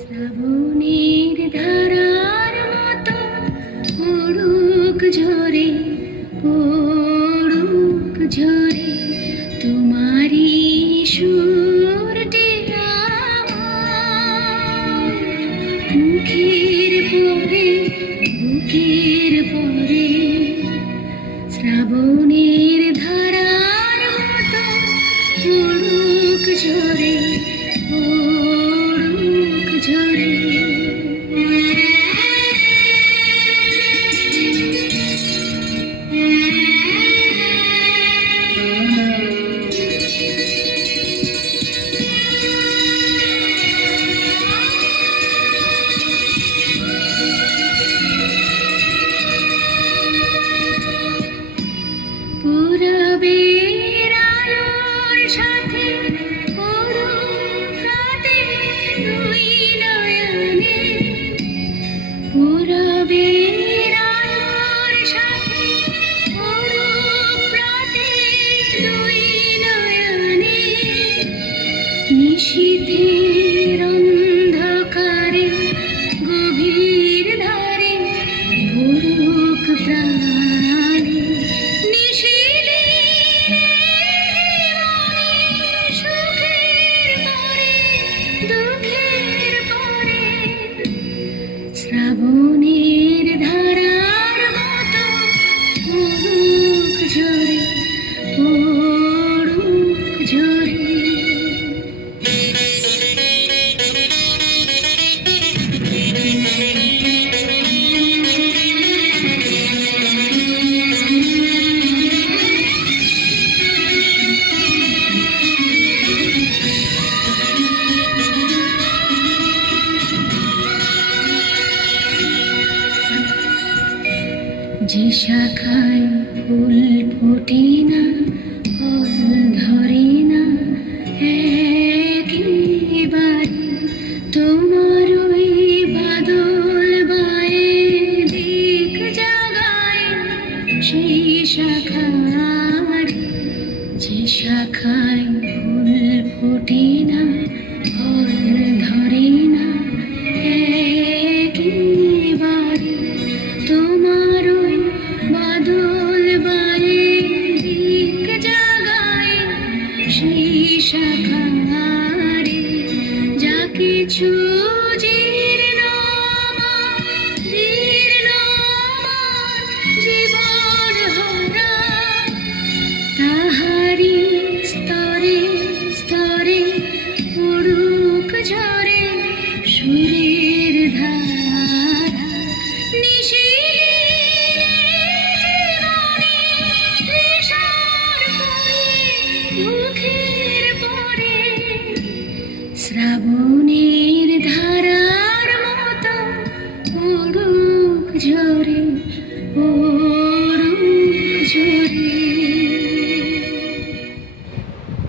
শ্রাবণের ধারার মতো পড়ুক ঝরে, পড়ুক ঝরে তোমারি সুরটি আমার মুখের পরে, বুকের পরে। শ্রাবণের ধারার মতো পড়ুক ঝরে, পড়ুক ঝরে। পূরবের আলোর সাথে পূরব রাতে দুই নয়নে, পূরবের আলোর সাথে পূরব রাতে দুই নয়নে। নিশীথের অন্ধকারে গভীর ধারে ভরুক প্রাণে। শ্রাবণের ধারার মতো পড়ুক ঝরে, পড়ুক ঝরে। যে শাখায় ফুল ফোটে না, ফল ধরে না একেবারে, তোমার ওই বাদল বায়ে দিক জাগায় সেই শাখায়। যে শাখায় ফুল ফোটে না, ফল ধরে না একেবারে, তোমার ওই বাদল বায়ে দিক জাগায় সেই শাখারে। যা কিছু জীর্ণ আমার, জীর্ণ আমার জীবন হারা, তাহারি স্তরে স্তরে পড়ুক ঝরে সুরের ধারা। মুখের পরে শ্রাবণের ধারার মতো পড়ুক ঝরে, পড়ুক ঝরে।